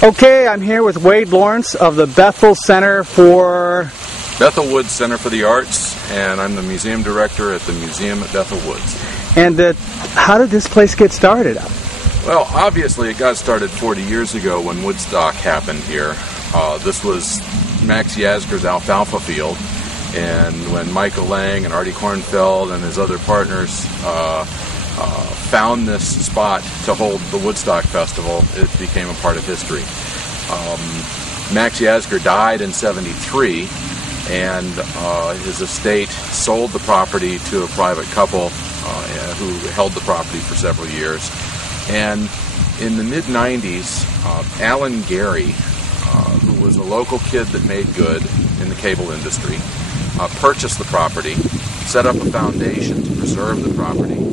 Okay, I'm here with Wade Lawrence of the Bethel Center for... Bethel Woods Center for the Arts, and I'm the museum director at the museum at Bethel Woods. And how did this place get started? Well, obviously it got started 40 years ago when Woodstock happened here. This was Max Yasgur's alfalfa field, and when Michael Lang and Artie Kornfeld and his other partners found this spot to hold the Woodstock Festival, it became a part of history. Max Yasgur died in '73, and his estate sold the property to a private couple who held the property for several years. And in the mid-'90s, Alan Gary, who was a local kid that made good in the cable industry, purchased the property, set up a foundation to preserve the property,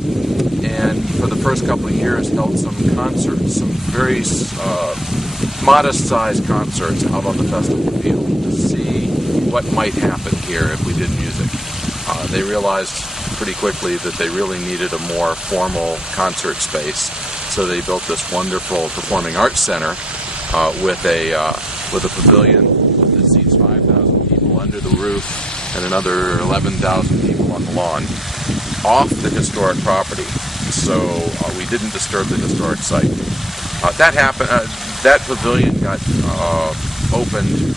and for the first couple of years held some concerts, some very modest-sized concerts out on the festival field to see what might happen here if we did music. They realized pretty quickly that they really needed a more formal concert space, so they built this wonderful performing arts center with a pavilion that seats 5,000 people under the roof and another 11,000 people on the lawn off the historic property. So we didn't disturb the historic site. That happened. That pavilion got opened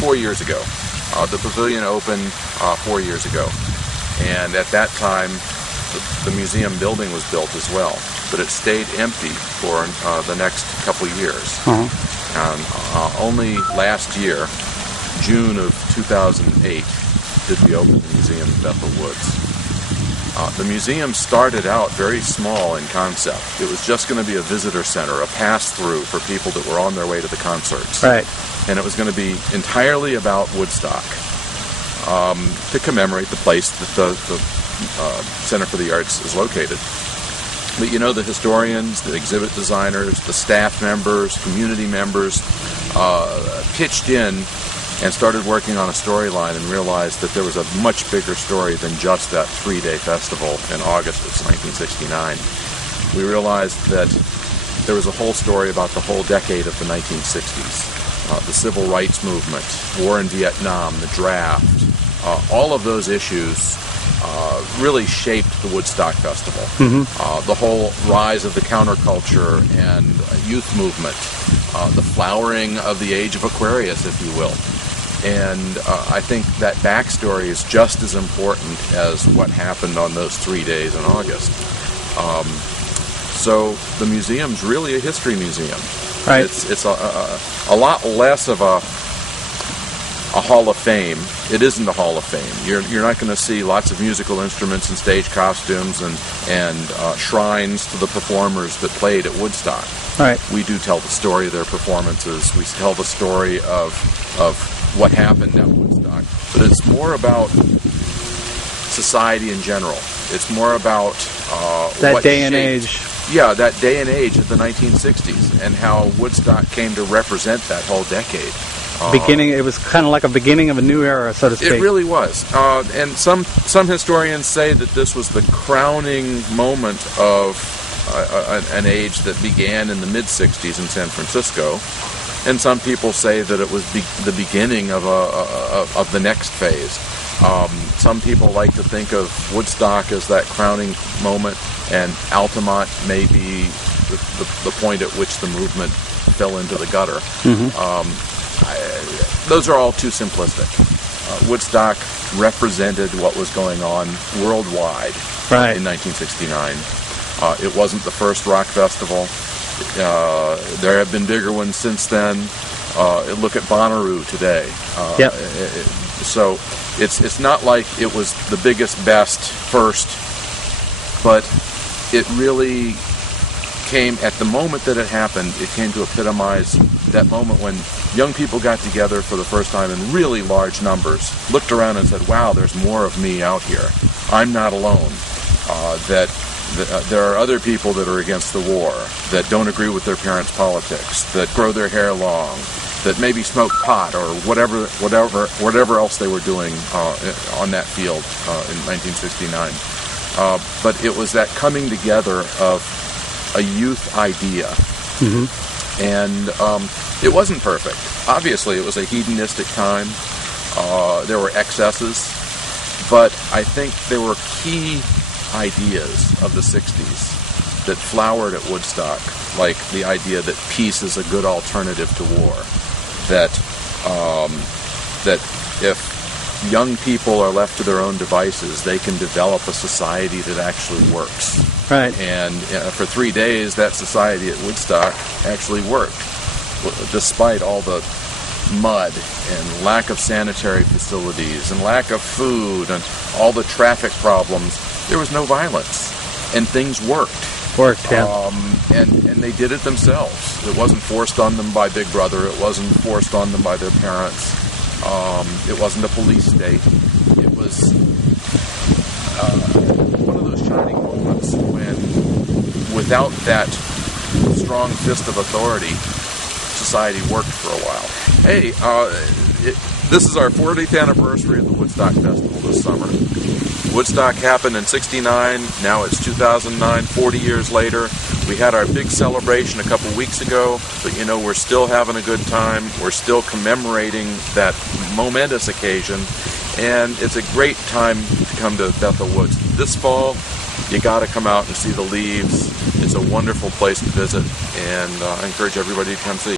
4 years ago. The pavilion opened 4 years ago, and at that time the museum building was built as well, but it stayed empty for the next couple of years. And only last year, June of 2008, did we open the museum at Bethel Woods. The museum started out very small in concept. It was just going to be a visitor center, a pass-through for people that were on their way to the concerts. Right. And it was going to be entirely about Woodstock, to commemorate the place that the Center for the Arts is located. But you know, the historians, the exhibit designers, the staff members, community members pitched in and started working on a storyline and realized that there was a much bigger story than just that 3-day festival in August of 1969. We realized that there was a whole story about the whole decade of the 1960s. The civil rights movement, war in Vietnam, the draft, all of those issues really shaped the Woodstock Festival. The whole rise of the counterculture and youth movement, the flowering of the age of Aquarius, if you will. And I think that backstory is just as important as what happened on those 3 days in August. So the museum's really a history museum. Right. It's a lot less of a Hall of Fame. It isn't a Hall of Fame. You're not going to see lots of musical instruments and stage costumes and shrines to the performers that played at Woodstock. Right. We do tell the story of their performances. We tell the story of what happened at Woodstock. But it's more about society in general. It's more about that what day and shaped, age. Yeah, that day and age of the 1960s, and how Woodstock came to represent that whole decade. It was kind of like a beginning of a new era, so to speak. It really was. And some historians say that this was the crowning moment of an age that began in the mid-60s in San Francisco. And some people say that it was the beginning of the next phase. Some people like to think of Woodstock as that crowning moment, and Altamont may be the point at which the movement fell into the gutter. Those are all too simplistic. Woodstock represented what was going on worldwide in 1969. It wasn't the first rock festival. There have been bigger ones since then. Look at Bonnaroo today. So it's not like it was the biggest, best first, but it really came at the moment that it happened. It came to epitomize that moment when young people got together for the first time in really large numbers, looked around and said, wow, there's more of me out here. I'm not alone. There are other people that are against the war, that don't agree with their parents' politics, that grow their hair long, that maybe smoke pot or whatever else they were doing on that field in 1969. But it was that coming together of a youth idea. Mm-hmm. And it wasn't perfect. Obviously, it was a hedonistic time. There were excesses. But I think there were key ideas of the 60s that flowered at Woodstock, like the idea that peace is a good alternative to war, that if young people are left to their own devices, they can develop a society that actually works. Right. And for 3 days, that society at Woodstock actually worked, despite all the mud and lack of sanitary facilities and lack of food and all the traffic problems. There was no violence, and things worked. Yeah. And they did it themselves. It wasn't forced on them by Big Brother. It wasn't forced on them by their parents. It wasn't a police state. It was one of those shining moments when, without that strong fist of authority, society worked for a while. Hey, this is our 40th anniversary of the Woodstock Festival this summer. Woodstock happened in '69, now it's 2009, 40 years later. We had our big celebration a couple weeks ago, but you know, we're still having a good time. We're still commemorating that momentous occasion, and it's a great time to come to Bethel Woods. This fall, you got to come out and see the leaves. It's a wonderful place to visit, and I encourage everybody to come see.